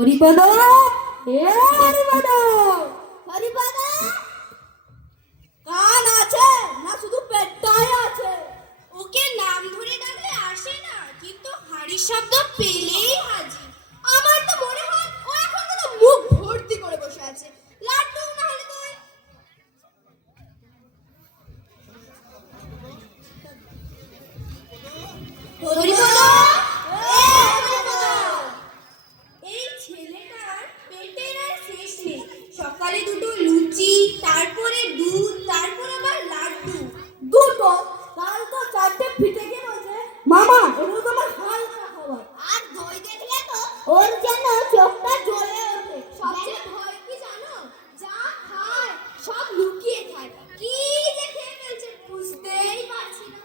হরিপদ, এ হরিপদ, হরিপদ, কান আছে না শুধু পেটটাই আছে? ওকে নাম ধরে ডাকলে আসে না, কিন্তু হাড়ির শব্দ পেলেই হাজির। আমার তো মনে হয় ও এখন কোনো মুখ ভর্তি করে বসে আছে। লাড্ডু না হলে তুই। হরিপদ, এ হরিপদ। এই ছেলেটার পেটের আর শেষ নেই। সকালে দুটো লুচি, তারপরে দুধ, তারপর আবার লাড্ডু। দুটো? কাল তো চারটে ফিটে গিয়ে বলছে মামা এগুলো তো আমার হালকা খাবার। আর দই দেখলে তো ওর যেন চোখটা জ্বলে ওঠে। সবচেয়ে ভয় কি জানো? যা খায় সব লুকিয়ে খায়। কি যে খেয়ে ফেলছে বুঝতেই পারছি না।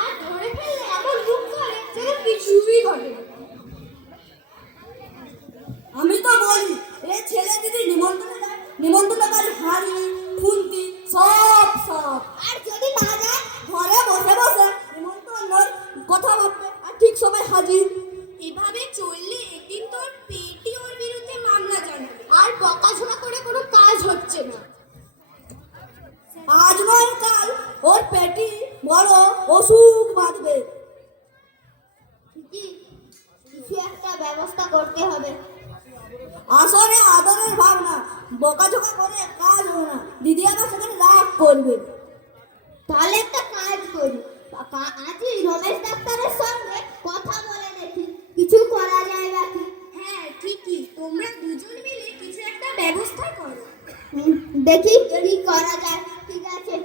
আর ধরে ফেললে এমন মুখ করে যেন কিছুই ঘটে না। আমি তো বলি এ ছেলে যদি নিমন্ত্রণে যায়, নিমন্ত্রণকারী হাড়ি খুন্তি সব সব। আর যদি না যায়, ঘরে বসে বসে নিমন্ত্রণের কথা ভাববে আর ঠিক সময় হাজির। এভাবে চললে একদিন তোর পেটই ওর বিরুদ্ধে মামলা জানাবে। আর বকাঝকা করে কোনো কাজ হচ্ছে না। আজ নয় কাল ওর পেটি বড় অসুখ বাঁধবে। ঠিকই, কিছু একটা ব্যবস্থা করতে হবে। আসলে আদরের ভাবনা, বকাঝকা করে কাজ হবে না। দিদি আবার সেখানে রাগ করবে। তাহলে একটা কাজ করি, আজই রমেশ ডাক্তারের সঙ্গে কথা বলে দেখি কিছু করা যায় নাকি। হ্যাঁ ঠিকই, তোমরা দুজন মিলে কিছু একটা ব্যবস্থা করো। দেখি কি করা যায়। ঠিক আছে।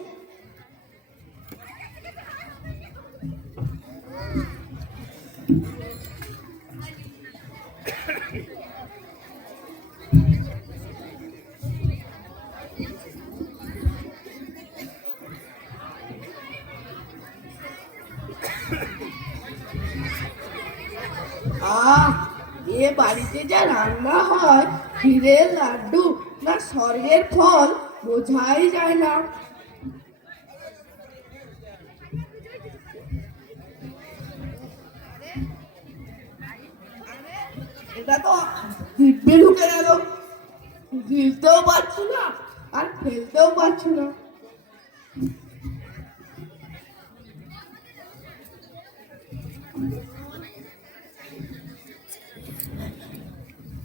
এ বাড়িতে যা রান্না হয়, ক্ষীরের লাড্ডু না স্বর্গের ফল বোঝাই যায় না। এটা তো দিব্যে ঢুকে গেল, গিলতেও পারছি না আর ফেলতেও পারছি না।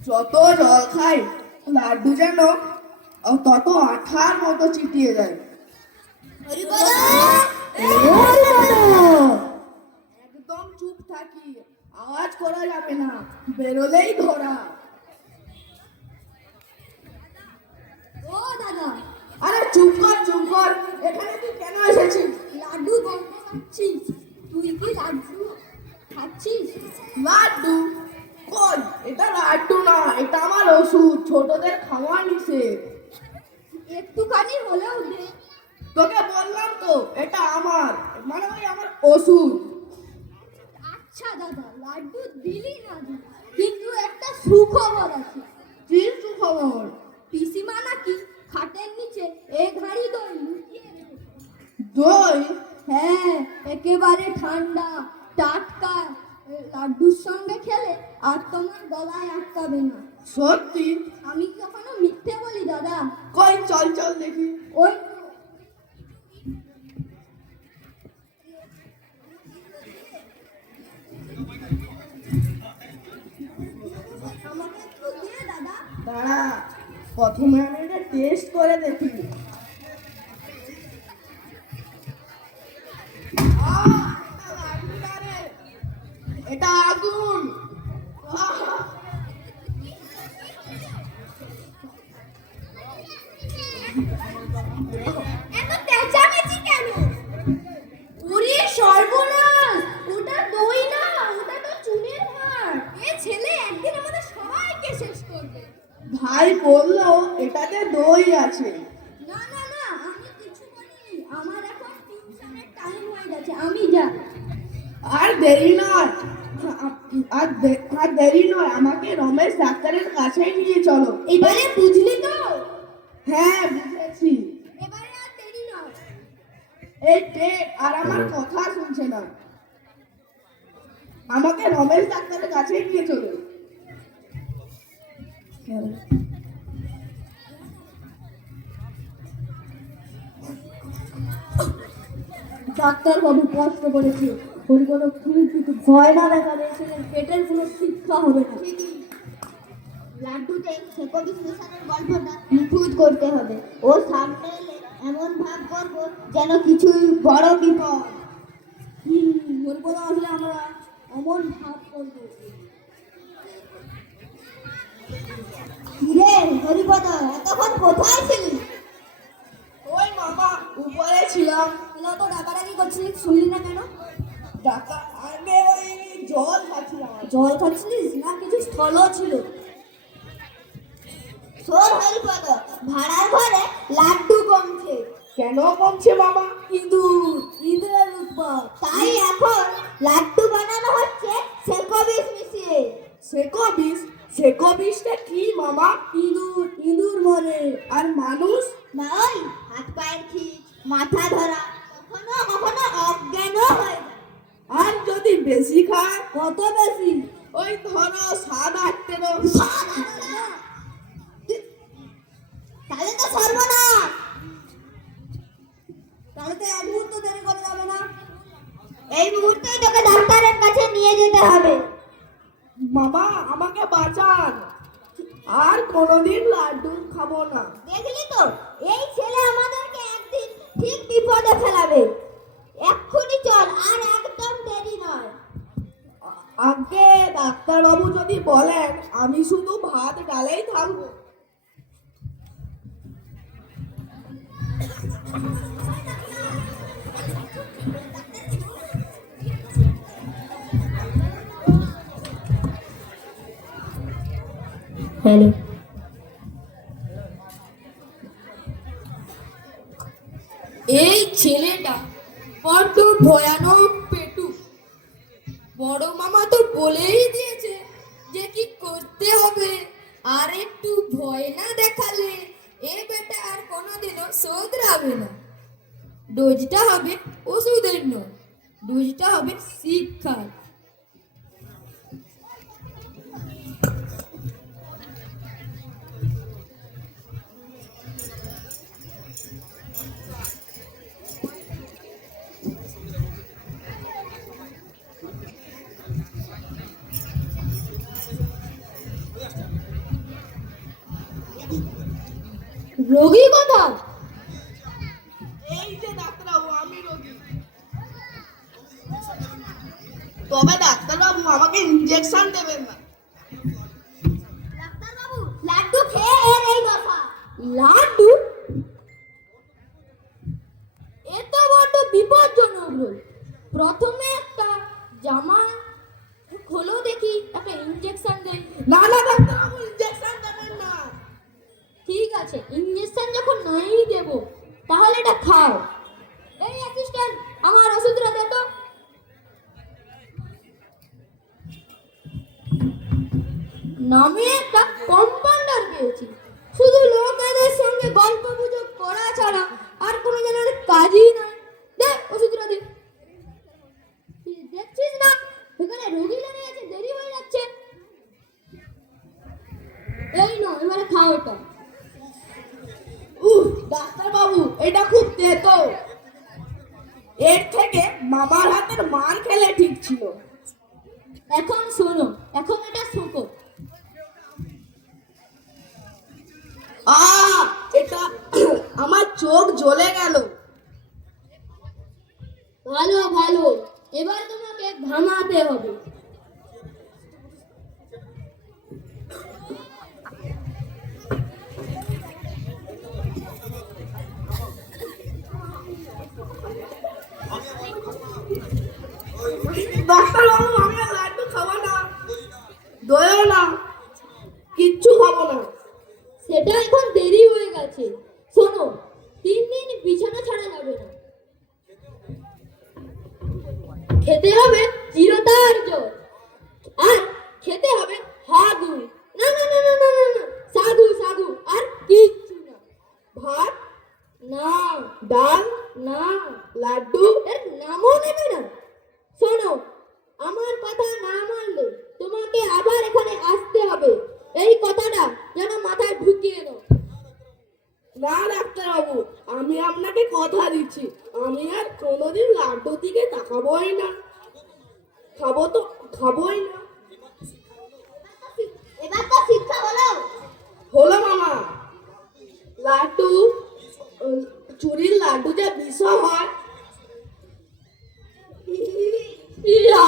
যত জল খাই লাড্ডু যেন তত আঠার মতো চিটিয়ে যায়। একদম চুপ থাকি, আওয়াজ করা যাবে না, বেরোলেই ধরা। ও দাদা, আরে চুপ কর চুপ কর, এখানে তুই কেন এসেছিস? লাড্ডু গল্প খাচ্ছিস? তুই কি লাড্ডু খাচ্ছিস? লাড্ডু? কই, এটা লাড্ডু না, এটা আমার ওষুধ, ছোটদের খাওয়া নিষেধ। একটুখানি হলেও দে। তোকে বললাম তো এটা আমার, মানে ওই আমার ওষুধ। আচ্ছা দাদা, লাড্ডু দিলি না দিলি, কিন্তু একটা সুখবর আছে। কি সুখবর? পিসিমা নাকি খাটের নিচে এক হাঁড়ি দই লুকিয়ে রেখেছে। দই? হ্যাঁ, একেবারে ঠান্ডা টাটকা। লাড্ডুর সঙ্গে খেলে আর তোমার গলায় আটকাবে না। সত্যি? আমি কখনো মিথ্যে বলি দাদা? কই চল চল দেখি। ওই তো। আমাকে একটু দে দাদা। দাঁড়া, প্রথমে আমি এটা টেস্ট করে দেখি। এটা লাড্ডু না রে, এটা আগুন। এত চেঁচামেচি কেন? ওরে সর্বনাশ, ওটা দই না, ওটা তো চুনের ভাঁড়। এ ছেলে একদিন আমাদের সবাইকে শেষ করবে। ভাই বললো এটাতে দই আছে। না না না, আমি কিছু বলিনি। আমার এখন টিউশনের টাইম হয়ে গেছে, আমি যাই। আর দেরি নয়, আর দেরি নয়, আমাকে রমেশ ডাক্তারের কাছেই নিয়ে চলো। এবারে বুঝলি তো? হ্যাঁ বুঝেছি। এবারে আর দেরি নয়। এই টেক আর আমার কথা শুনছে না। আমাকে রমেশ ডাক্তারের কাছে নিয়ে চলুন। ডাক্তার বাবু কষ্ট করেছে, ওর কোনো কিন্তু ভয় না দেখালে সেখানে পেটের কোনো শিক্ষা হবে না। ঠিকই। লাড্ডুতে শেকো বিশ্লেষণের গল্পটা নিখুঁত করতে হবে। ও সামনে এলে এমন ভাব করবো যেন কিছুই বড় বিপদ। বলবো আসলে আমরা এমন ভাব করবো। কিরে হরিপদ, এতক্ষণ কোথায় ছিলি? ওই মামা উপরে ছিলাম। তাহলে তো ডাকাডাকি করছিলি, শুনলি না কেন? ডাক্তার আমি ওই জল খাচ্ছিলাম। জল খাচ্ছিলিস না কিছু স্থল ছিল? শোন হরিপদ, ভাড়ার ঘরে লাড্ডু কমছে। কেন কমছে মামা? কিন্তু ইঁদুরের উৎপাত। তাই এখন লাড্ডু বানানো হচ্ছে শেকো বিষ মিশিয়ে। সেকো বিষ? সেকো বিষটা কি মামা? ইঁদুর মরে। আর মানুষ? না ওই হাত পায়ের খিচ, মাথা ধরা, কখনো কখনো অজ্ঞানও হয়ে যায়। আর যদি বেশি খায়? কত বেশি? ওই ধরো 7-8 তাহলে তো সর্বনাশ। তাহলে তো এক মুহূর্ত দেরি করা যাবে না। এই মুহূর্তেই তোকে ডাক্তারের কাছে নিয়ে যেতে হবে। মামা আমাকে বাঁচান, আর কোনোদিন লাড্ডু খাবো না। দেখলি তো, এই ছেলে আমাদেরকে একদিন ঠিক বিপদে ফেলাবে। এক্ষুনি চল, আর একদম দেরি নয়। আগে ডাক্তারবাবু যদি বলেন আমি শুধু ভাত ডালেই থাকবো। হ্যালো। এই ছেলেটা বড্ড ভয়ানক পেটু। বড় মামা তো বলেই দিয়েছে যে কি করতে হবে, আর একটু ভয় না দেখালে এ বেটা আর কোনোদিনও শোধরাবে না। ডোজটা হবে ওষুধের নয়, ডোজটা হবে শিক্ষার। রোগী কথা? এই যে ডাক্তারবাবু, আমি রোগী। তবে ডাক্তারবাবু আমাকে ইনজেকশন দেবেন না। ডাক্তারবাবু, লাড্ডু খেয়ে এর এই দশা। লাড্ডু? এ তো বড্ড বিপজ্জনক রোগ। প্রথমে একটা জামা খোলো দেখি, একটা ইঞ্জেকশন দেই। না না ডাক্তারবাবু, ইনজেকশন দেবেন না। ঠিক আছে, ইঞ্জেকশন যখন নাই দেব তাহলে এটা খাও। এই অ্যাসিস্ট্যান্ট, আমার ওষুধটা দে তো। নামে একটা কম্পাউন্ডার পেয়েছি, শুধু লোকেদের সঙ্গে গল্প গুজব করা ছাড়া আর কোনো যেন কাজই নাই। দে ওষুধটা দে। দেখছিস না এখানে রোগী দাঁড়িয়ে আছে, দেরি হয়ে যাচ্ছে। এই নাও, এবারে খাও এটা। ডাক্তারবাবু এটা খুব তেতো। এর থেকে মামার হাতের মার খেলে ঠিক ছিল। এখন শোনো, এখন এটা শোকো। এটা আমার চোখ জ্বলে গেল। ভালো ভালো, এবার তোমাকে ঘামাতে হবে। ডাক্তারবাবু আমি আর লাড্ডু খাবো না, দইও না, কিচ্ছু খাবো না। সেটা এখন দেরি হয়ে গেছে। শোনো, 3 দিন বিছানা ছাড়া যাবে না। খেতে হবে চিরতার জল, আর খেতে হবে হাগু। না না না না না না না, সাগু সাগু, আর কিচ্ছু না। ভাত না, ডাল না, লাড্ডু এর নামও নেবে না। শোনো, আমার কথা না মানলে তোমাকে আবার এখানে আসতে হবে। এই কথাটা যেন মাথায় ঢুকিয়ে দাও। না ডাক্তারবাবু, আমি আপনাকে কথা দিচ্ছি, আমি আর কোনোদিন লাড্ডুর দিকে তাকাবোই না, খাবোই না। এবার তো শিক্ষা হলো। হলো মামা। লাড্ডু, চুরির লাড্ডু যে বিষ হয়। ইয়া!